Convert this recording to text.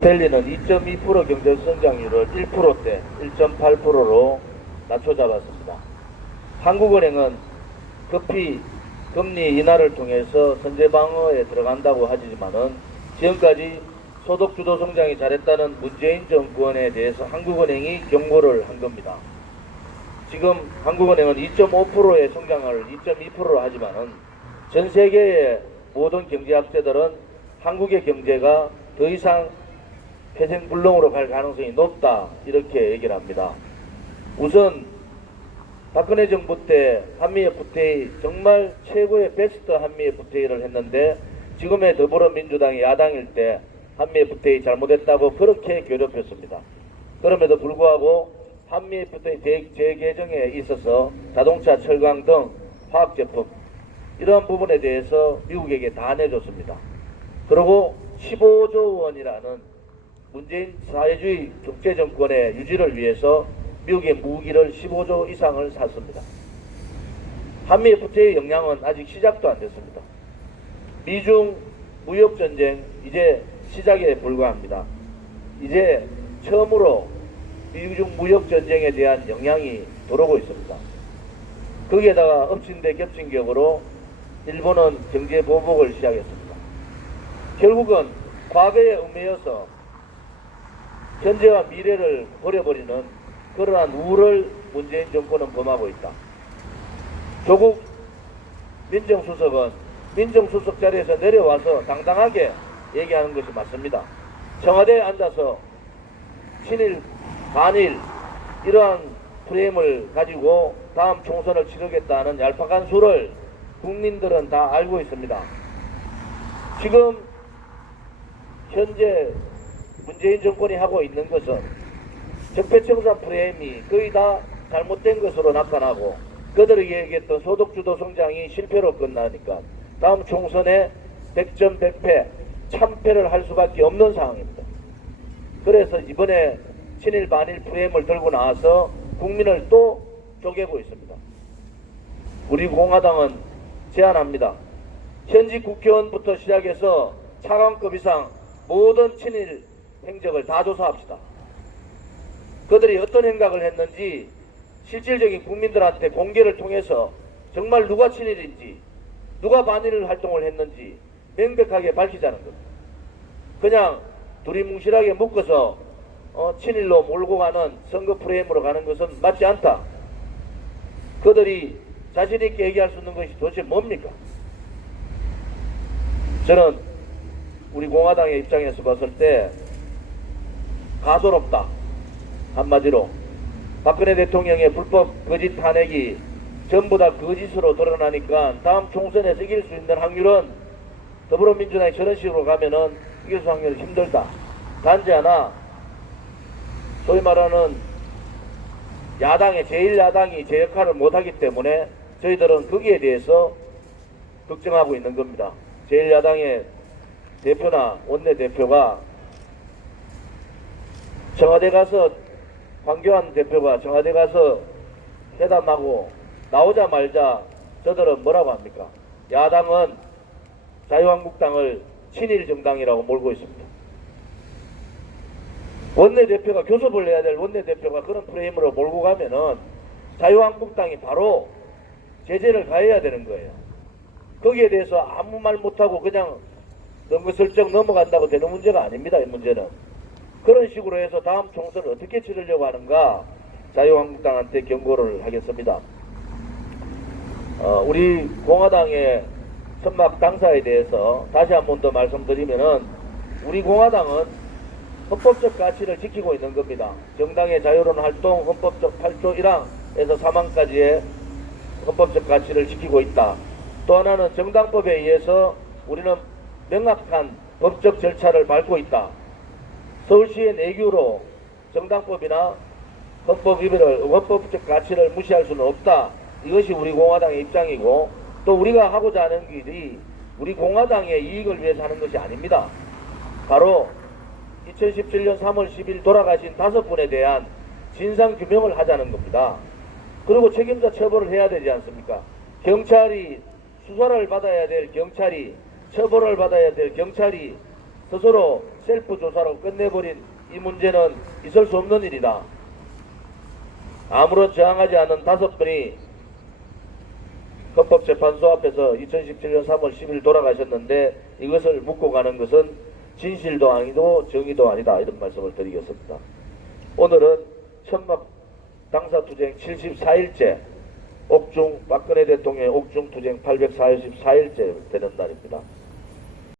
델리는 2.2% 경제성장률을 1%대 1.8%로 낮춰 잡았습니다. 한국은행은 급히 금리 인하를 통해서 선제 방어에 들어간다고 하지만은 지금까지 소득 주도 성장이 잘했다는 문재인 정권에 대해서 한국은행이 경고를 한 겁니다. 지금 한국은행은 2.5%의 성장을 2.2%로 하지만은 전 세계의 모든 경제학자들은 한국의 경제가 더 이상 회생불능으로 갈 가능성이 높다 이렇게 얘기를 합니다. 우선 박근혜 정부 때 한미 FTA 정말 최고의 베스트 한미 FTA를 했는데 지금의 더불어민주당이 야당일 때 한미 FTA 잘못했다고 그렇게 괴롭혔습니다. 그럼에도 불구하고 한미 FTA 재개정에 있어서 자동차, 철강 등 화학제품 이러한 부분에 대해서 미국에게 다 내줬습니다. 그리고 15조 원이라는 문재인 사회주의 독재정권의 유지를 위해서 미국의 무기를 15조 이상을 샀습니다. 한미 FTA 영향은 아직 시작도 안 됐습니다. 미중 무역전쟁 이제 시작에 불과합니다. 이제 처음으로 미중 무역전쟁에 대한 영향이 들어오고 있습니다. 거기에다가 엎친 데 겹친 격으로 일본은 경제 보복을 시작했습니다. 결국은 과거에 얽매여서 현재와 미래를 버려버리는 그러한 우를 문재인 정권은 범하고 있다. 조국 민정수석은 민정수석 자리에서 내려와서 당당하게 얘기하는 것이 맞습니다. 청와대에 앉아서 친일, 반일 이러한 프레임을 가지고 다음 총선을 치르겠다는 얄팍한 수를 국민들은 다 알고 있습니다. 지금 현재 문재인 정권이 하고 있는 것은 적폐청산 프레임이 거의 다 잘못된 것으로 나타나고 그들이 얘기했던 소득주도 성장이 실패로 끝나니까 다음 총선에 100점 100패 참패를 할 수밖에 없는 상황입니다. 그래서 이번에 친일 반일 프레임을 들고 나와서 국민을 또 쪼개고 있습니다. 우리 공화당은 제안합니다. 현직 국회의원부터 시작해서 차관급 이상 모든 친일 행적을 다 조사합시다. 그들이 어떤 행각을 했는지 실질적인 국민들한테 공개를 통해서 정말 누가 친일인지 누가 반일 활동을 했는지 명백하게 밝히자는 겁니다. 그냥 두리뭉실하게 묶어서 친일로 몰고 가는 선거 프레임으로 가는 것은 맞지 않다. 그들이 자신 있게 얘기할 수 있는 것이 도대체 뭡니까? 저는 우리 공화당의 입장에서 봤을 때 가소롭다. 한마디로 박근혜 대통령의 불법 거짓 탄핵이 전부 다 거짓으로 드러나니까 다음 총선에서 이길 수 있는 확률은 더불어민주당이 저런 식으로 가면은 이길 수 확률이 힘들다. 단지 하나 소위 말하는 야당의 제1야당이 제 역할을 못하기 때문에 저희들은 거기에 대해서 걱정하고 있는 겁니다. 제1야당의 대표나 원내대표가 청와대 가서 황교안 대표가 청와대 가서 회담하고 나오자마자 저들은 뭐라고 합니까? 야당은 자유한국당을 친일 정당이라고 몰고 있습니다. 원내대표가 교섭을 해야 될 원내대표가 그런 프레임으로 몰고 가면은 자유한국당이 바로 제재를 가해야 되는 거예요. 거기에 대해서 아무 말 못하고 그냥 슬쩍 넘어간다고 되는 문제가 아닙니다. 이 문제는. 그런 식으로 해서 다음 총선을 어떻게 치르려고 하는가 자유한국당한테 경고를 하겠습니다. 우리 공화당의 선막 당사에 대해서 다시 한 번 더 말씀드리면은 우리 공화당은 헌법적 가치를 지키고 있는 겁니다. 정당의 자유로운 활동 헌법적 8조 1항에서 3항까지의 헌법적 가치를 지키고 있다. 또 하나는 정당법에 의해서 우리는 명확한 법적 절차를 밟고 있다. 서울시의 내규로 정당법이나 헌법적 가치를 무시할 수는 없다. 이것이 우리 공화당의 입장이고 또 우리가 하고자 하는 길이 우리 공화당의 이익을 위해서 하는 것이 아닙니다. 바로 2017년 3월 10일 돌아가신 5분에 대한 진상규명을 하자는 겁니다. 그리고 책임자 처벌을 해야 되지 않습니까? 경찰이 수사를 받아야 될 경찰이 처벌을 받아야 될 경찰이 스스로 셀프 조사로 끝내버린 이 문제는 있을 수 없는 일이다. 아무런 저항하지 않은 5분이 헌법재판소 앞에서 2017년 3월 10일 돌아가셨는데 이것을 묻고 가는 것은 진실도 아니고 정의도 아니다, 이런 말씀을 드리겠습니다. 오늘은 천막 당사투쟁 74일째, 박근혜 대통령의 옥중투쟁 844일째 되는 날입니다.